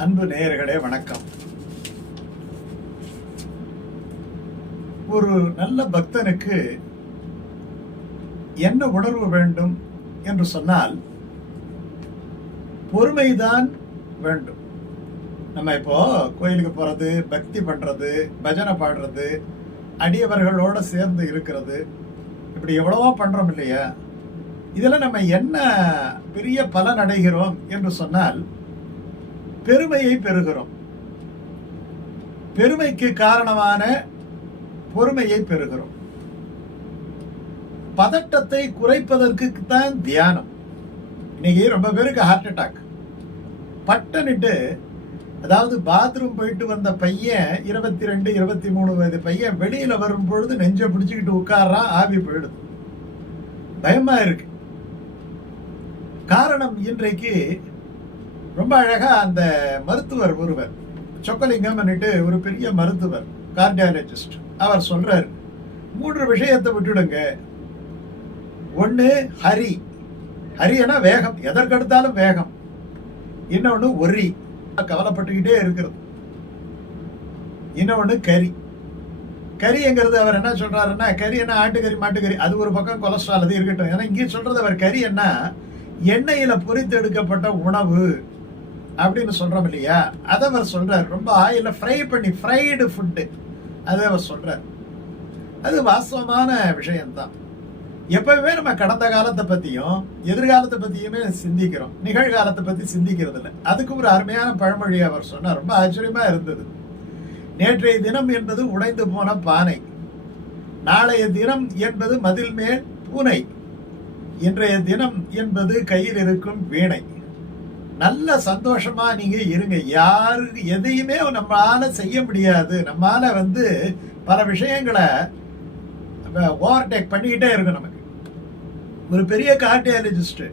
அன்பு நேயர்களே வணக்கம். ஒரு நல்ல பக்தனுக்கு என்ன உணர்வு வேண்டும் என்று சொன்னால் பொறுமைதான் வேண்டும். நம்ம இப்போ கோயிலுக்கு போறது பக்தி பண்றது பஜனை பாடுறது அடியவர்களோட சேர்ந்து இருக்கிறது இப்படி எவ்வளவோ பண்றோம் இல்லையா? இதில் நம்ம என்ன பெரிய பலன் அடைகிறோம் என்று சொன்னால் பெருமையை பெறுகிறோம். பெருமைக்கு காரணமான பொறுமையை பெறுகிறோம். பதட்டத்தை குறைப்பதற்கு தான் தியானம். இன்னைக்கு ரொம்ப பேருக்கு ஹார்ட் அட்டாக் பட்டனிட்டு அதாவது பாத்ரூம் போயிட்டு வந்த பையன் இருபத்தி ரெண்டு இருபத்தி மூணு வயது பையன் வெளியில வரும் பொழுது நெஞ்ச பிடிச்சுக்கிட்டு உட்கார்றான் ஆவி போயிடுது. பயமா இருக்கு. காரணம் இன்றைக்கு ரொம்ப அழகா அந்த மருத்துவர் ஒருவர் சொக்கலிங்கம் ஒரு பெரிய மருத்துவர் கார்டியாலஜிஸ்ட் அவர் சொல்றாரு மூன்று விஷயத்தை விட்டுடுங்க. ஒன்று ஹரி. ஹரியனா வேகம் எதற்கெடுத்தாலும் வேகம். இன்னொன்று ஒரி. கவலைப்பட்டுக்கிட்டே இருக்கிறது. இன்னொன்று கறி கறிங்கிறது அவர் என்ன சொல்றாருன்னா கறி என்ன ஆட்டுக்கறி மாட்டுக்கறி அது ஒரு பக்கம் கொலஸ்ட்ரால் அது இருக்கட்டும். ஏன்னா இங்கே சொல்றது அவர் கறி என்ன எண்ணெயில பொரித்து எடுக்கப்பட்ட உணவு. அப்படின்னு சொல்கிறோம் இல்லையா? அதை அவர் சொல்கிறார் ரொம்ப ஆயிலில் ஃப்ரை பண்ணி ஃப்ரைடு ஃபுட்டு அதை அவர் சொல்கிறார் அது வாஸ்தவமான விஷயம்தான். எப்பவுமே நம்ம கடந்த காலத்தை பற்றியும் எதிர்காலத்தை பற்றியுமே சிந்திக்கிறோம். நிகழ்காலத்தை பற்றி சிந்திக்கிறது இல்லை. அதுக்கு ஒரு அருமையான பழமொழி அவர் சொன்னார். ரொம்ப ஆச்சரியமாக இருந்தது. நேற்றைய தினம் என்பது உடைந்து போன பானை. நாளைய தினம் என்பது மதில் மேல் பூனை. இன்றைய தினம் என்பது கையில் இருக்கும் வீணை. நல்ல சந்தோஷமா நீங்க இருங்க. யாரு எதையுமே நம்மளால செய்ய முடியாது. நம்மால வந்து பல விஷயங்களை ஓவர்டேக் பண்ணிக்கிட்டே இருக்கும் நமக்கு. ஒரு பெரிய கார்டியாலஜிஸ்ட்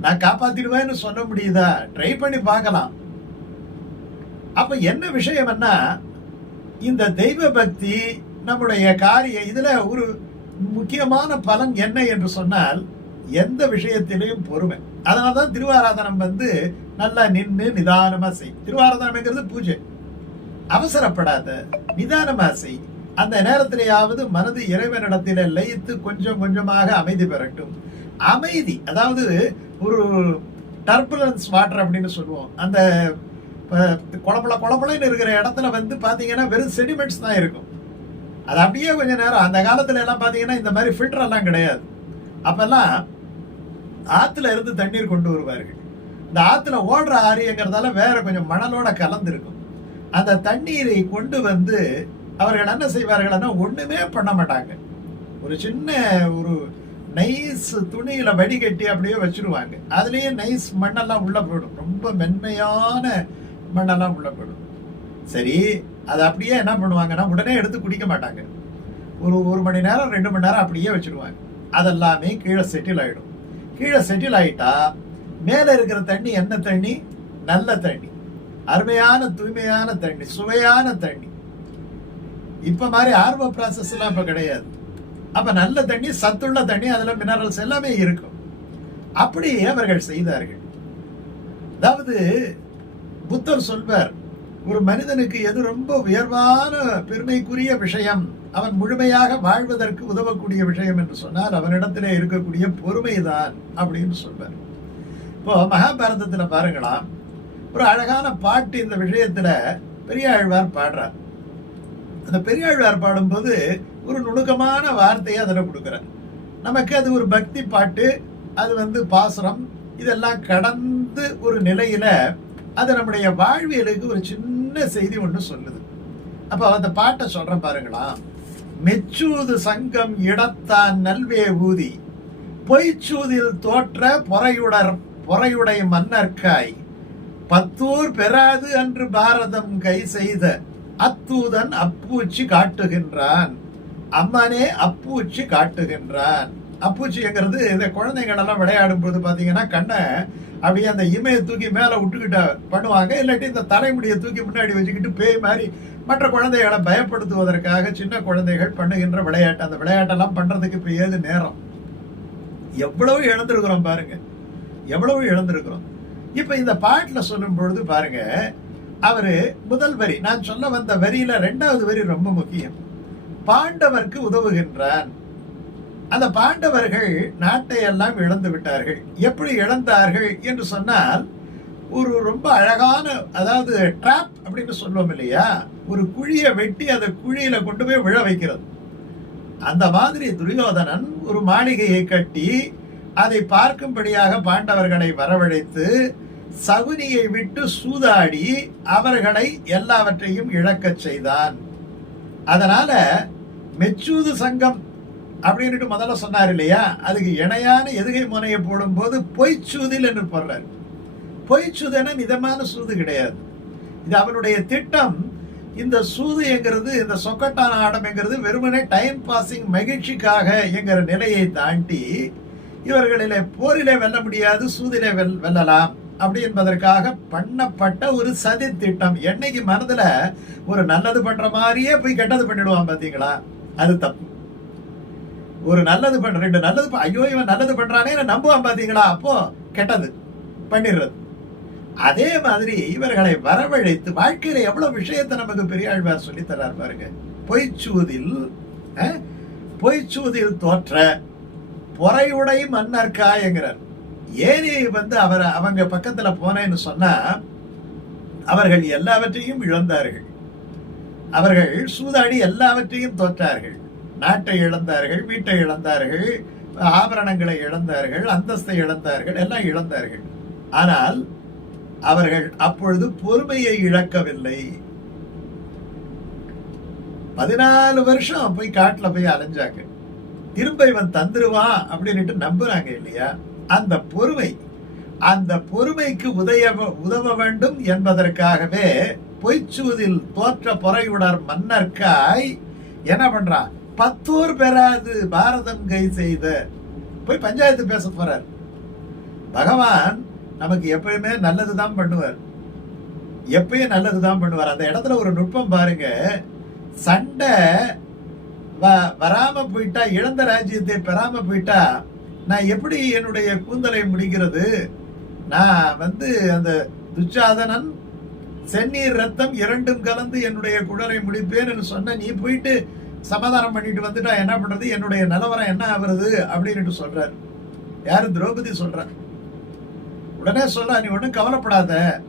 நான் காப்பாத்திடுவேன்னு சொல்ல முடியுதா? ட்ரை பண்ணி பார்க்கலாம். அப்ப என்ன விஷயம்னா இந்த தெய்வ பக்தி நம்முடைய காரியம் இதுல ஒரு முக்கியமான பலன் என்ன என்று சொன்னால் எந்த விஷயத்திலையும் பொறுமை. அதனாலதான் திருவாராதனம் வந்து நல்லா நின்று நிதானமா செய். திருவாராதனம்ங்கிறது பூஜை. அவசரப்படாத நிதானமா செய். அந்த நேரத்திலேயாவது மனது இறைவனிடத்தில லயித்து கொஞ்சம் கொஞ்சமாக அமைதி பெறட்டும். அமைதி அதாவது ஒரு டர்புலன்ஸ் வாட்டர் அப்படின்னு சொல்லுவோம். அந்த குழம்புல குழம்புலன்னு இருக்கிற இடத்துல வந்து பார்த்தீங்கன்னா வெறும் செடிமெண்ட்ஸ் தான் இருக்கும். அது அப்படியே கொஞ்சம் நேரம் அந்த காலத்துல எல்லாம் பார்த்தீங்கன்னா இந்த மாதிரி ஃபில்டர் எல்லாம் கிடையாது. அப்பெல்லாம் ஆற்றுல இருந்து தண்ணீர் கொண்டு வருவார்கள். இந்த ஆற்றுல ஓடுற ஆரியங்கிறதால வேற கொஞ்சம் மணலோட கலந்து இருக்கும் அந்த தண்ணீரை கொண்டு வந்து அவர்கள் என்ன செய்வார்கள்னா ஒன்றுமே பண்ண மாட்டாங்க. ஒரு சின்ன ஒரு நைஸ் துணியில் வடிகட்டி அப்படியே வச்சிருவாங்க. அதுலேயே நைஸ் மண்ணெல்லாம் உள்ளே போயிடும். ரொம்ப மென்மையான மண்ணெல்லாம் உள்ளே போயிடும். சரி அதை அப்படியே என்ன பண்ணுவாங்கன்னா உடனே எடுத்து குடிக்க மாட்டாங்க. ஒரு ஒரு மணி நேரம் ரெண்டு மணி நேரம் அப்படியே வச்சுருவாங்க. அதெல்லாமே கீழே செட்டில் ஆகிடும் கீழே செட்டில் ஆயிட்டா மேலே இருக்கிற தண்ணி என்ன தண்ணி? நல்ல தண்ணி. அருமையான தூய்மையான தண்ணி சுவையான தண்ணி. இப்போ மாதிரி ஆர்வ ப்ராசஸ் எல்லாம் கிடையாது. அப்போ நல்ல தண்ணி சத்துள்ள தண்ணி அதில் மினரல்ஸ் எல்லாமே இருக்கும். அப்படி அவர்கள் செய்தார்கள். அதாவது புத்தர் சொல்வார் ஒரு மனிதனுக்கு எது ரொம்ப உயர்வான பெருமைக்குரிய விஷயம் அவன் முழுமையாக வாழ்வதற்கு உதவக்கூடிய விஷயம் என்று சொன்னால் அவனிடத்திலே இருக்கக்கூடிய பொறுமைதான் அப்படின்னு சொல்வார். இப்போ மகாபாரதத்தில் பாருங்களாம். ஒரு அழகான பாட்டு இந்த விஷயத்துல பெரியாழ்வார் பாடுறார். அந்த பெரியாழ்வார் பாடும்போது ஒரு நுணுக்கமான வார்த்தையை அதில் கொடுக்குறார். நமக்கு அது ஒரு பக்தி பாட்டு அது வந்து பாசுரம் இதெல்லாம் கடந்து ஒரு நிலையில அது நம்முடைய வாழ்வியலுக்கு ஒரு சின்ன செய்தி ஒன்று சொல்லுது. அப்போ அந்த பாட்டை சொல்கிறேன் பாருங்களா மெச்சூது சங்கம் இடத்தான் நல்வே ஊதி. பொய்ச்சூதில் தோற்ற பொறையுடர் பொறையுடை மன்னர்காய். பத்தூர் பெறாது அன்று பாரதம் கை செய்த அத்தூதன் அப்பூச்சி காட்டுகின்றான். அம்மனே அப்பூச்சி காட்டுகின்றான். அப்பூச்சிங்கிறது இந்த குழந்தைங்களெல்லாம் விளையாடும் போது பார்த்தீங்கன்னா கண்ணை அப்படியே அந்த இமையை தூக்கி மேலே விட்டுக்கிட்ட பண்ணுவாங்க. இல்லாட்டி இந்த தலைமுடியை தூக்கி முன்னாடி வச்சுக்கிட்டு பேய் மாதிரி மற்ற குழந்தைகளை பயப்படுத்துவதற்காக சின்ன குழந்தைகள் பண்ணுகின்ற விளையாட்டு. அந்த விளையாட்டெல்லாம் பண்ணுறதுக்கு இப்போ ஏது நேரம்? எவ்வளவு இழந்திருக்கிறோம் பாருங்க. எவ்வளவு இழந்திருக்கிறோம் இப்போ இந்த பாட்டில் சொல்லும் பொழுது பாருங்க அவர் முதல் வரி நான் சொல்ல வந்த வரியில ரெண்டாவது வரி ரொம்ப முக்கியம். பாண்டவர்க்கு உதவுகின்றான். அந்த பாண்டவர்கள் நாட்டை எல்லாம் இழந்து விட்டார்கள். எப்படி இழந்தார்கள் என்று சொன்னால் ஒரு ரொம்ப அழகான அதாவது ட்ராப் அப்படின்னு சொல்லுவோம் இல்லையா? ஒரு குழியை வெட்டி அந்த குழியில கொண்டு போய் விழ வைக்கிறது. அந்த மாதிரி துரியோதனன் ஒரு மாளிகையை கட்டி அதை பார்க்கும்படியாக பாண்டவர்களை வரவழைத்து சகுனியை விட்டு சூதாடி அவர்களை எல்லாவற்றையும் இழக்கச் செய்தான். அதனால மெச்சூது சங்கம் அப்படின்னுட்டு முதல்ல சொன்னார் இல்லையா? அதுக்கு இணையான எதுகை முனையை போடும்போது பொய் சூதில் என்று போடுறார். பொய்ச்சூதன மிதமான சூது கிடையாது. இது அவனுடைய திட்டம். இந்த சூது எங்கிறது இந்த சொக்கட்டான ஆடம்ங்கிறது வெறுமனே டைம் பாசிங் மகிழ்ச்சிக்காக என்கிற நிலையை தாண்டி இவர்களிலே போரிலே வெல்ல முடியாது சூதிலே வெல் வெல்லலாம். அப்படி என்பதற்காக பண்ணப்பட்ட ஒரு சதி திட்டம். என்னைக்கு மனதில் ஒரு நல்லது பண்ணுற மாதிரியே போய் கெட்டது பண்ணிடுவான் பார்த்தீங்களா அது தப்பு. ஒரு நல்லது பண்ற ரெண்டு நல்லது ஐயோ இவன் நல்லது பண்றானே நம்புவான் பாத்தீங்களா? அப்போ கெட்டது. பண்ணிடுறது. அதே மாதிரி இவர்களை வரவழைத்து வாழ்க்கையில எவ்வளவு விஷயத்தை நமக்கு பெரியாழ்வார் சொல்லித் தர்றார் பாருங்க. பொய்ச்சூதில் பொய்ச்சூதில் தோற்ற பொறையுடை மன்னர்காயங்கிறார் ஏனி வந்து அவர் அவங்க பக்கத்துல போனேன்னு சொன்னா அவர்கள் எல்லாவற்றையும் இழந்தார்கள். அவர்கள் சூதாடி எல்லாவற்றையும் தோற்றார்கள். நாட்டை இழந்தார்கள் வீட்டை இழந்தார்கள் ஆபரணங்களை இழந்தார்கள் அந்தஸ்தை இழந்தார்கள் எல்லாம் இழந்தார்கள். ஆனால் அவர்கள் அப்பொழுது பொறுமையை இழக்கவில்லை. பதினாலு வருஷம் போய் காட்டுல போய் அலைஞ்சாங்க. திரும்ப இவன் தந்துருவான் அப்படின்னுட்டு நம்புறாங்க இல்லையா? அந்த பொறுமை அந்த பொறுமைக்கு உதய உதவ வேண்டும் என்பதற்காகவே பொய்ச்சுவதில் தோற்ற பொறையுடர் மன்னர்க்காய் என்ன பண்றான்? பத்தூர் பெறாது பாரதம் கை செய்த. போய் பஞ்சாயத்து பேச போறார். பகவான் நமக்கு எப்பயுமே நல்லதுதான் பண்ணுவார். எப்பயும் நல்லதுதான் பண்ணுவார். அந்த இடத்துல ஒரு நுட்பம் பாருங்க. சண்டை வ- வராம போயிட்டா இழந்த ராஜ்யத்தை பெறாம போயிட்டா நான் எப்படி என்னுடைய கூந்தலை முடிக்கிறது? நான் வந்து அந்த துச்சாதனன் செந்நீர் ரத்தம் இரண்டும் கலந்து என்னுடைய குடலை முடிப்பேன்னு சொன்ன நீ போயிட்டு சமாதானம் பண்ணிட்டு வந்துட்டா என்ன பண்றது? என்னுடைய நிலவரம் என்ன ஆகுறது? அப்படின்னு சொல்றாரு. யாரு? திரௌபதி சொல்ற உடனே சொல்றா நீ ஒன்றும் கவலைப்படாத.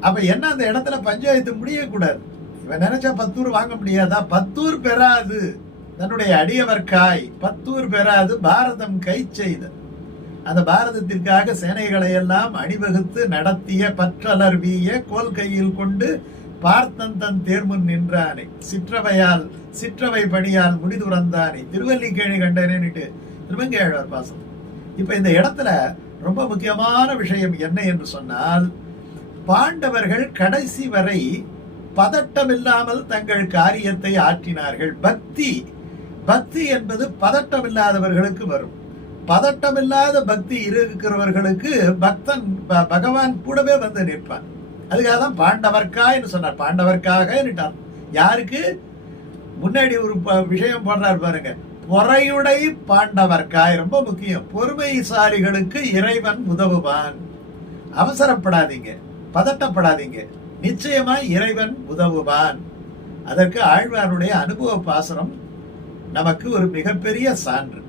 அப்ப என்ன அந்த இடத்துல பஞ்சாயத்து முடியக்கூடாது? இவன் நினைச்சா பத்தூர் வாங்க முடியாதா? பத்தூர் பெறாது. தன்னுடைய அடியவர் காய். பத்தூர் பெறாது. பாரதம் கை செய்த. அந்த பாரதத்திற்காக சேனைகளை எல்லாம் அணிவகுத்து நடத்திய பற்றலர்விய கோல் கையில் கொண்டு பார்த்தன் தன் தேர்முன் நின்றானே. சிற்றவையால் சிற்றவை பணியால் முடிதுறந்தானே. திருவல்லிக்கேணி கண்டனேன்னுட்டு திருவங்கேழ்வார் பாசம். இப்போ இந்த இடத்துல ரொம்ப முக்கியமான விஷயம் என்ன என்று சொன்னால் பாண்டவர்கள் கடைசி வரை பதட்டமில்லாமல் தங்கள் காரியத்தை ஆற்றினார்கள். பக்தி பக்தி என்பது பதட்டமில்லாதவர்களுக்கு வரும். பதட்டமில்லாத பக்தி இருக்கிறவர்களுக்கு பக்தன் ப- பகவான் கூடவே வந்து நிற்பான். அதுக்காக தான் பாண்டவர்க்காய்னு சொன்னார். பாண்டவர்க்காக யாருக்கு? முன்னாடி ஒரு ப- விஷயம் போடுறாரு பாருங்க. பொறையுடை பாண்டவர்க்காய் ரொம்ப முக்கியம். பொறுமைசாலிகளுக்கு இறைவன் உதவுவான். அவசரப்படாதீங்க. பதட்டப்படாதீங்க. நிச்சயமா இறைவன் உதவுவான். அதற்கு ஆழ்வாருடைய அனுபவ பாசனம் நமக்கு ஒரு மிகப்பெரிய சான்று.